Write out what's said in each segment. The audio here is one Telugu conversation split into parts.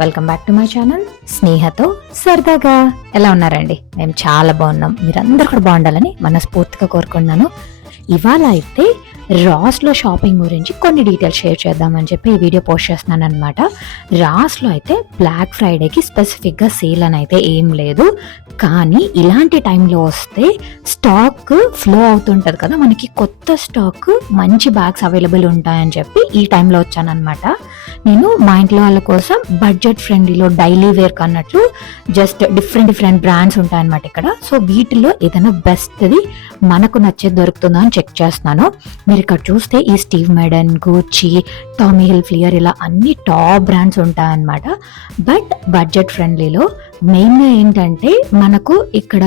Welcome back to my channel స్నేహతో సరదాగా. ఎలా ఉన్నారండి? మేము చాలా బాగున్నాం. మీరందరూ కూడా బాగుండాలని మనస్ఫూర్తిగా కోరుకున్నాను. ఇవాళ అయితే రాస్లో షాపింగ్ గురించి కొన్ని డీటెయిల్స్ షేర్ చేద్దామని చెప్పి ఈ వీడియో పోస్ట్ చేస్తున్నాను అనమాట. రాస్లో అయితే బ్లాక్ ఫ్రైడేకి స్పెసిఫిక్గా సేల్ అని అయితే ఏం లేదు, కానీ ఇలాంటి టైంలో వస్తే స్టాక్ ఫ్లో అవుతుంటుంది కదా, మనకి కొత్త స్టాక్ మంచి బ్యాగ్స్ అవైలబుల్ ఉంటాయని చెప్పి ఈ టైంలో వచ్చాను అనమాట. నేను మా ఇంట్లో వాళ్ళ కోసం బడ్జెట్ ఫ్రెండ్లీలో డైలీ వేర్ అన్నట్లు జస్ట్ డిఫరెంట్ బ్రాండ్స్ ఉంటాయన్నమాట ఇక్కడ. సో వీటిలో ఏదైనా బెస్ట్ది మనకు నచ్చేది దొరుకుతుందా అని చెక్ చేస్తున్నాను. మీరు ఇక్కడ చూస్తే ఈ స్టీవ్ మెడన్, గూచి, టామీ హిల్ఫిగర్ ఇలా అన్ని టాప్ బ్రాండ్స్ ఉంటాయన్నమాట. బట్ బడ్జెట్ ఫ్రెండ్లీలో మెయిన్గా ఏంటంటే మనకు ఇక్కడ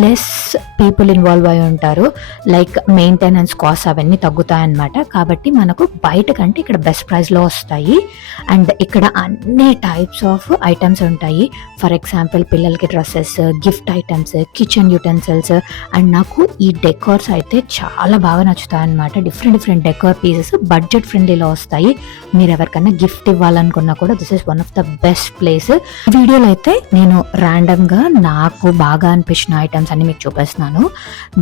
లెస్ పీపుల్ ఇన్వాల్వ్ అయి ఉంటారు, లైక్ మెయింటెనెన్స్ కాస్ట్ అవన్నీ తగ్గుతాయన్నమాట. కాబట్టి మనకు బయట కంటే ఇక్కడ బెస్ట్ ప్రైస్లో వస్తాయి. అండ్ ఇక్కడ అన్ని టైప్స్ ఆఫ్ ఐటమ్స్ ఉంటాయి. ఫర్ ఎగ్జాంపుల్ పిల్లలకి dresses, gift items, kitchen utensils. And నాకు ఈ డెకోర్స్ అయితే చాలా బాగా నచ్చుతాయి అనమాట. డిఫరెంట్ డెకోర్ పీసెస్ బడ్జెట్ ఫ్రెండ్లీలో వస్తాయి. మీరు ఎవరికైనా గిఫ్ట్ ఇవ్వాలనుకున్నా కూడా this is one of the best place. వీడియోలో అయితే నేను ర్యాండమ్ గా నాకు బాగా అనిపించిన ఐటమ్స్ అన్ని మీకు చూపిస్తున్నాను.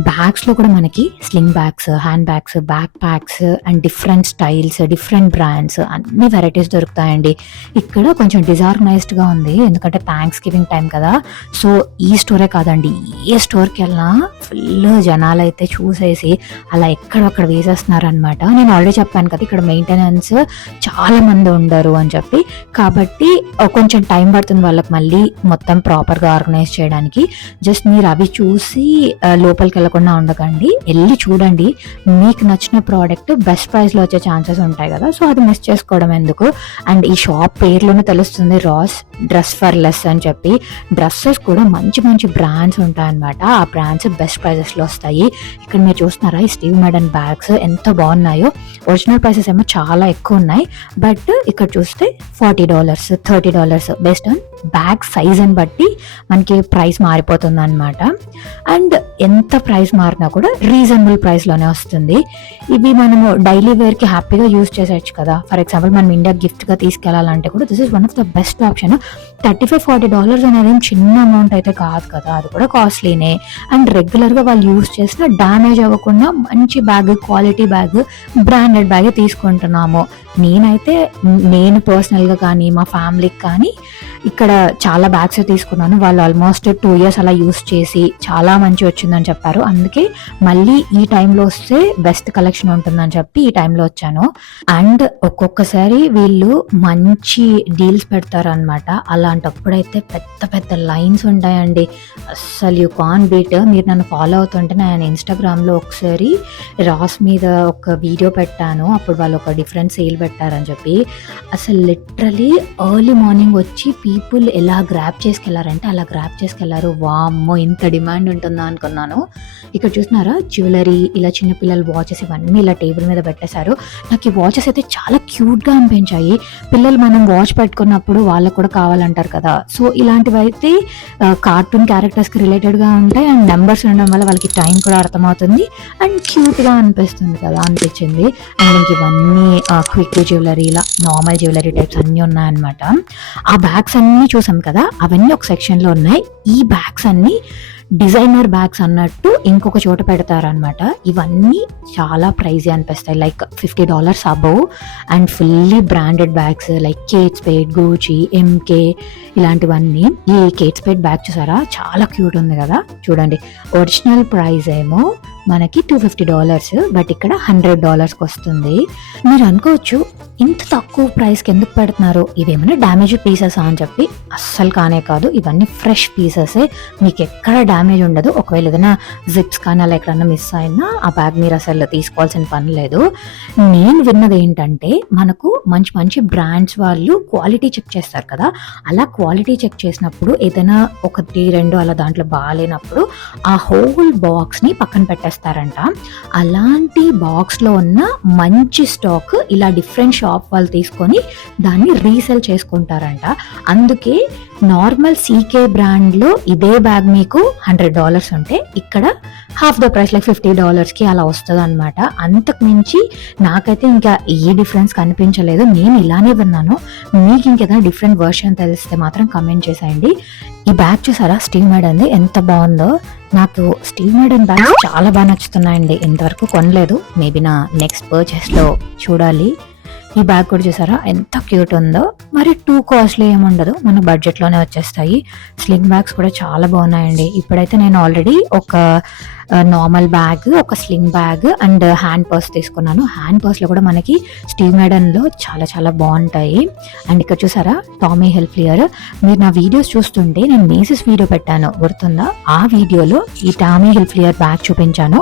బ్యాగ్స్ లో కూడా మనకి sling bags, hand bags, back packs and different styles, different brands అన్ని వెరైటీస్ దొరుకుతాయండి. ఇక్కడ కొంచెం డిజార్గనైజ్డ్ గా ఉంది, ఎందుకంటే థ్యాంక్స్ గివింగ్ టైం కదా. సో ఈ స్టోరే కాదండి, ఏ స్టోర్కి వెళ్ళినా ఫుల్ జనాలు అయితే చూసేసి అలా ఎక్కడొక్కడ వేసేస్తున్నారు అనమాట. నేను ఆల్రెడీ చెప్పాను కదా, ఇక్కడ మెయింటెనెన్స్ చాలా మంది ఉండరు అని చెప్పి, కాబట్టి కొంచెం టైం పడుతుంది వాళ్ళకి మళ్ళీ మొత్తం ప్రాపర్గా ఆర్గనైజ్ చేయడానికి. జస్ట్ మీరు అవి చూసి లోపలికి వెళ్ళకుండా ఉండకండి, వెళ్ళి చూడండి. మీకు నచ్చిన ప్రోడక్ట్ బెస్ట్ ప్రైస్లో వచ్చే ఛాన్సెస్ ఉంటాయి కదా, సో అది మిస్ చేసుకోవడం ఎందుకు. అండ్ ఈ షాప్ పేర్లోనే తెలుస్తుంది, రాస్ డ్రెస్ ఫర్ లెస్ అని చెప్పి. డ్రెస్సెస్ కూడా మంచి బ్రాండ్స్ ఉంటాయన్నమాట. ఆ బ్రాండ్స్ బెస్ట్ ప్రైజెస్లో వస్తాయి. ఇక్కడ మీరు చూస్తున్నారా ఈ స్టీవ్ మెడన్ బ్యాగ్స్ ఎంత బాగున్నాయో. ఒరిజినల్ ప్రైసెస్ ఏమో చాలా ఎక్కువ ఉన్నాయి, బట్ ఇక్కడ చూస్తే $40, $30 బేస్డ్ ఆన్ బ్యాగ్ సైజ్ అని బట్టి మనకి ప్రైస్ మారిపోతుంది అనమాట. అండ్ ఎంత ప్రైస్ మారినా కూడా రీజనబుల్ ప్రైస్లోనే వస్తుంది. ఇవి మనము డైలీ వేర్కి హ్యాపీగా యూజ్ చేసేయచ్చు కదా. ఫర్ ఎగ్జాంపుల్ మనం ఇండియా గిఫ్ట్గా తీసుకెళ్లాలంటే కూడా this is one of the best option. $35-40 అనేది చిన్న అమౌంట్ అయితే కాదు కదా, అది కూడా కాస్ట్లీనే. అండ్ రెగ్యులర్గా వాళ్ళు యూజ్ చేసిన డ్యామేజ్ అవ్వకుండా మంచి bag, quality bag, branded bag తీసుకుంటున్నాము. నేను పర్సనల్గా కానీ మా ఫ్యామిలీకి కానీ ఇక్కడ చాలా బ్యాగ్స్ తీసుకున్నాను. వాళ్ళు ఆల్మోస్ట్ 2 years అలా యూస్ చేసి చాలా మంచి వచ్చిందని చెప్పారు. అందుకే మళ్ళీ ఈ టైంలో వస్తే బెస్ట్ కలెక్షన్ ఉంటుందని చెప్పి ఈ టైంలో వచ్చాను. అండ్ ఒక్కొక్కసారి వీళ్ళు మంచి డీల్స్ పెడతారు అనమాట. అలాంటప్పుడైతే పెద్ద లైన్స్ ఉంటాయండి, అస్సలు యూ కాన్ బీట్. మీరు నన్ను ఫాలో అవుతుంటే నేను ఇన్స్టాగ్రామ్లో ఒకసారి రాస్ మీద ఒక వీడియో పెట్టాను, అప్పుడు వాళ్ళు ఒక డిఫరెంట్ సేల్ పెట్టారని చెప్పి. అసలు లిటరలీ ఎర్లీ మార్నింగ్ వచ్చి పీపుల్ ఎలా గ్రాప్ చేసుకెళ్లారంటే అలా గ్రాప్ చేసుకెళ్లారు. వామ్మో, ఇంత డిమాండ్ ఉంటుందా అనుకున్నాను. ఇక్కడ చూస్తున్నారా జ్యువెలరీ, ఇలా చిన్నపిల్లల వాచెస్ ఇవన్నీ ఇలా టేబుల్ మీద పెట్టేశారు. నాకు ఈ వాచెస్ అయితే చాలా క్యూట్గా అనిపించాయి. పిల్లలు మనం వాచ్ పెట్టుకున్నప్పుడు వాళ్ళకు కూడా కావాలంటారు కదా, సో ఇలాంటివి అయితే కార్టూన్ క్యారెక్టర్స్కి రిలేటెడ్గా ఉంటాయి. అండ్ నెంబర్స్ ఉండడం వల్ల వాళ్ళకి టైం కూడా అర్థమవుతుంది అండ్ క్యూట్గా అనిపిస్తుంది కదా అనిపించింది. అండ్ ఇంక ఇవన్నీ క్విక్ జ్యువెలరీ, ఇలా నార్మల్ జ్యువెలరీ టైప్స్ అన్నీ ఉన్నాయన్నమాట. ఆ బ్యాగ్స్ అన్నీ చూసాం కదా, అవన్నీ ఒక సెక్షన్లో ఉన్నాయి. ఈ బ్యాగ్స్ అన్నీ డిజైనర్ బ్యాగ్స్ అన్నట్టు ఇంకొక చోట పెడతారనమాట. ఇవన్నీ చాలా ప్రైజీ అనిపిస్తాయి, like $50 above. And fully branded bags like Kate Spade, Gucci, MK ఇలాంటివన్నీ. ఈ కేట్ స్పేడ్ బ్యాగ్ చూసారా, చాలా క్యూట్ ఉంది కదా. చూడండి, ఒరిజినల్ ప్రైస్ ఏమో మనకి $250, బట్ ఇక్కడ $100కి వస్తుంది. మీరు అనుకోవచ్చు ఇంత తక్కువ ప్రైస్కి ఎందుకు పెడుతున్నారు, ఇవేమైనా డ్యామేజ్ పీసెస్ అని చెప్పి. అస్సలు కానే కాదు, ఇవన్నీ ఫ్రెష్ పీసెసే, మీకు ఎక్కడ డ్యామేజ్ ఉండదు. ఒకవేళ ఏదైనా జిప్స్ కానీ అలా ఎక్కడన్నా మిస్ అయినా ఆ బ్యాగ్ మీరు అసలు తీసుకోవాల్సిన పని లేదు. నేను విన్నది ఏంటంటే మనకు మంచి బ్రాండ్స్ వాళ్ళు క్వాలిటీ చెక్ చేస్తారు కదా, అలా క్వాలిటీ చెక్ చేసినప్పుడు ఏదైనా 1-2 అలా దాంట్లో బాగాలేనప్పుడు ఆ హోల్ బాక్స్ని పక్కన పెట్టేస్తారంట. అలాంటి బాక్స్లో ఉన్న మంచి స్టాక్ ఇలా డిఫరెంట్ షాప్ వాళ్ళు తీసుకొని దాన్ని రీసేల్ చేసుకుంటారంట. అందుకే నార్మల్ సీకే బ్రాండ్లో ఇదే బ్యాగ్ మీకు $100 ఉంటే ఇక్కడ హాఫ్ ద ప్రైస్ లైక్ $50కి అలా వస్తుంది అనమాట. అంతకు మించి నాకైతే ఇంకా ఏ డిఫరెన్స్ కనిపించలేదు. నేను ఇలానే విన్నాను. మీకు ఇంకేదైనా డిఫరెంట్ వర్షన్ తెలిస్తే మాత్రం కమెంట్ చేసేయండి. ఈ బ్యాగ్ చూసారా, స్టీవ్ మేడన్ది, ఎంత బాగుందో. నాకు స్టీవ్ మేడన్ బ్యాగ్స్ చాలా బాగా నచ్చుతున్నాయండి. ఇంతవరకు కొనలేదు, మేబీ నా నెక్స్ట్ పర్చేస్లో చూడాలి. ఈ బ్యాగ్ కూడా చూసారా ఎంత క్యూట్ ఉందో. మరి టూ కాస్ట్లీ ఏముండదు, మన బడ్జెట్లోనే వచ్చేస్తాయి. స్లింగ్ బ్యాగ్స్ కూడా చాలా బాగున్నాయండి. ఇప్పుడైతే నేను ఆల్రెడీ ఒక నార్మల్ బ్యాగ్, ఒక sling bag and hand purse తీసుకున్నాను. హ్యాండ్ పర్స్లో కూడా మనకి స్టీవ్ మేడన్లో చాలా చాలా బాగుంటాయి. అండ్ ఇక్కడ చూసారా టామీ హిల్ఫియర్. మీరు నా వీడియోస్ చూస్తుంటే నేను మేసిస్ వీడియో పెట్టాను, గుర్తుందా? ఆ వీడియోలో ఈ టామీ హిల్ఫియర్ బ్యాగ్ చూపించాను.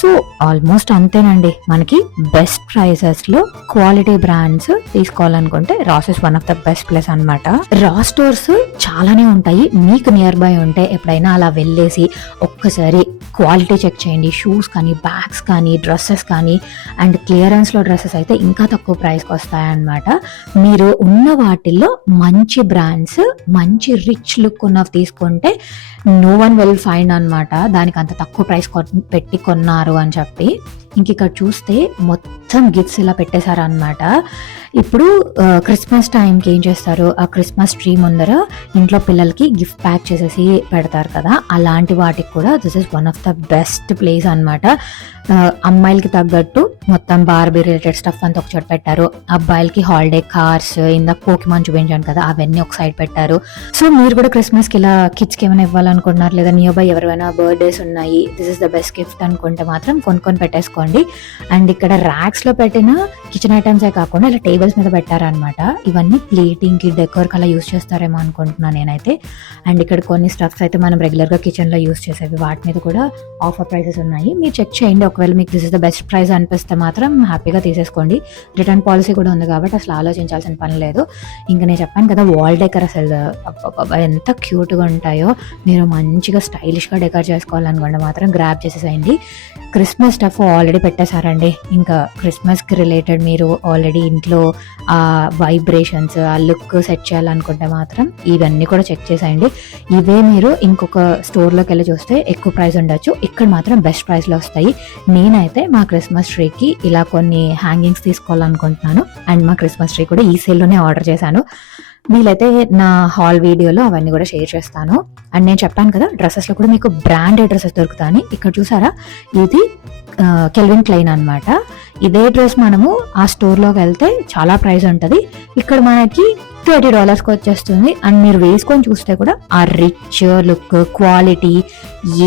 సో ఆల్మోస్ట్ అంతేనండి. మనకి బెస్ట్ ప్రైసెస్లో క్వాలిటీ బ్రాండ్స్ తీసుకోవాలనుకుంటే Ross is one of the best place అనమాట. రా స్టోర్స్ చాలానే ఉంటాయి. మీకు నియర్ బై ఉంటే ఎప్పుడైనా అలా వెళ్ళేసి ఒక్కసారి క్వాలిటీ చెక్ చేయండి. షూస్ కానీ, బ్యాగ్స్ కానీ, డ్రెస్సెస్ కానీ. అండ్ క్లియరెన్స్లో డ్రెస్సెస్ అయితే ఇంకా తక్కువ ప్రైస్కి వస్తాయన్నమాట. మీరు ఉన్న వాటిల్లో మంచి బ్రాండ్స్, మంచి రిచ్ లుక్ ఉన్నవి తీసుకుంటే నో వన్ విల్ ఫైండ్ అనమాట దానికి అంత తక్కువ ప్రైస్ పెట్టి కొన్నారు అని చెప్పి. ఇంక ఇక్కడ చూస్తే మొత్తం గిఫ్ట్స్ ఇలా పెట్టేశారు అనమాట. ఇప్పుడు క్రిస్మస్ టైంకి ఏం చేస్తారు, ఆ క్రిస్మస్ ట్రీ ముందర ఇంట్లో పిల్లలకి గిఫ్ట్ ప్యాక్ చేసేసి పెడతారు కదా, అలాంటి వాటికి కూడా this is one of the best place అనమాట. అమ్మాయిలకి తగ్గట్టు మొత్తం బార్బీ రిలేటెడ్ స్టఫ్ అంతా ఒక చోట పెట్టారు. అబ్బాయిలకి హాలిడే కార్స్, ఇందాక పోకిమాన్ చూపించాను కదా, అవన్నీ ఒక సైడ్ పెట్టారు. సో మీరు కూడా క్రిస్మస్కి ఇలా కిడ్స్కి ఏమైనా ఇవ్వాలనుకుంటున్నారు, లేదా నియర్ బై ఎవరైనా బర్త్డేస్ ఉన్నాయి, this is the best gift అనుకుంటే మాత్రం కొనుక్కొని పెట్టేసుకోండి. అండ్ ఇక్కడ ర్యాక్స్ లో పెట్టిన కిచెన్ ఐటమ్సే కాకుండా ఇలా టేబుల్స్ మీద పెట్టారనమాట. ఇవన్నీ ప్లేటింగ్ కి, డెకోర్ కి అలా యూస్ చేస్తారేమో అనుకుంటున్నాను నేనైతే. అండ్ ఇక్కడ కొన్ని స్టఫ్స్ అయితే మనం రెగ్యులర్ గా కిచెన్ లో యూస్ చేసేవి, వాటి మీద కూడా ఆఫర్ ప్రైసెస్ ఉన్నాయి. మీరు చెక్ చేయండి. ఒకవేళ మీకు this is the best price అనిపిస్తే మాత్రం హ్యాపీగా తీసేసుకోండి. రిటర్న్ పాలసీ కూడా ఉంది కాబట్టి అసలు ఆలోచించాల్సిన పని లేదు. ఇంకా నేను చెప్పాను కదా, వాల్ డెకర్ అసలు ఎంత క్యూట్ గా ఉంటాయో. మీరు మంచిగా స్టైలిష్ గా డెకర్ చేసుకోవాలనుకుంటే మాత్రం గ్రాబ్ చేసేసేయండి. క్రిస్మస్ స్టఫ్ ఆల్రెడీ పెట్టేశారండి. ఇంకా క్రిస్మస్కి రిలేటెడ్ మీరు ఆల్రెడీ ఇంట్లో ఆ వైబ్రేషన్స్, ఆ లుక్ సెట్ చేయాలనుకుంటే మాత్రం ఇవన్నీ కూడా చెక్ చేసేయండి. ఇవే మీరు ఇంకొక స్టోర్లోకి వెళ్ళి చూస్తే ఎక్కువ ప్రైస్ ఉండొచ్చు, ఇక్కడ మాత్రం బెస్ట్ ప్రైస్లో వస్తాయి. నేనైతే మా క్రిస్మస్ ట్రీకి ఇలా కొన్ని హ్యాంగింగ్స్ తీసుకోవాలనుకుంటున్నాను. అండ్ మా క్రిస్మస్ ట్రీ కూడా ఈ సేల్లోనే ఆర్డర్ చేశాను. వీలైతే నా హాల్ వీడియోలో అవన్నీ కూడా షేర్ చేస్తాను. అండ్ నేను చెప్పాను కదా, డ్రెస్సెస్లో కూడా మీకు బ్రాండెడ్ డ్రెస్సెస్ దొరుకుతాయని. ఇక్కడ చూసారా, ఇది కెల్విన్ క్లైన్ అనమాట. ఇదే డ్రెస్ మనము ఆ స్టోర్లోకి వెళ్తే చాలా ప్రైస్ ఉంటుంది, ఇక్కడ మనకి $30కి వచ్చేస్తుంది. అండ్ మీరు వేసుకొని చూస్తే కూడా ఆ రిచ్ లుక్, క్వాలిటీ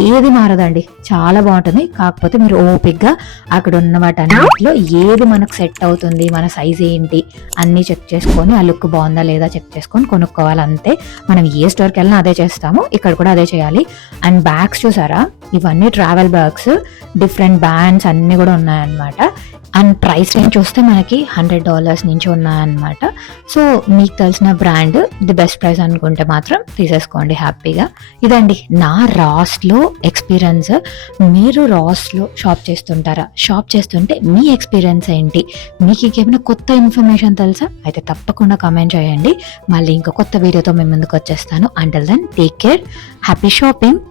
ఏది మారదండి, చాలా బాగుంటుంది. కాకపోతే మీరు ఓపిక్గా అక్కడ ఉన్న వాటన్నిటిలో ఏది మనకు సెట్ అవుతుంది, మన సైజ్ ఏంటి అన్నీ చెక్ చేసుకొని ఆ లుక్ బాగుందా లేదా చెక్ చేసుకొని కొనుక్కోవాలి, అంతే. మనం ఏ స్టోర్కి వెళ్ళినా అదే చేస్తాము, ఇక్కడ కూడా అదే చేయాలి. అండ్ బ్యాగ్స్ చూసారా, ఇవన్నీ ట్రావెల్ బ్యాగ్స్, డిఫరెంట్ బ్రాండ్స్ అన్నీ కూడా ఉన్నాయన్నమాట. అండ్ ప్రైస్ రేంజ్ చూస్తే మనకి $100 నుంచి ఉన్నాయన్నమాట. సో మీకు తెలిసిన బ్రాండ్ ది బెస్ట్ ప్రైస్ అనుకుంటే మాత్రం తీసేసుకోండి హ్యాపీగా. ఇదండి నా రాస్లో ఎక్స్పీరియన్స్. మీరు రాస్లో షాప్ చేస్తుంటారా? షాప్ చేస్తుంటే మీ ఎక్స్పీరియన్స్ ఏంటి? మీకు ఇంకేమైనా కొత్త ఇన్ఫర్మేషన్ తెలుసా? అయితే తప్పకుండా కామెంట్ చేయండి. మళ్ళీ ఇంకో కొత్త వీడియోతో మేము ముందుకు వచ్చేస్తాను. Until then take care, happy shopping.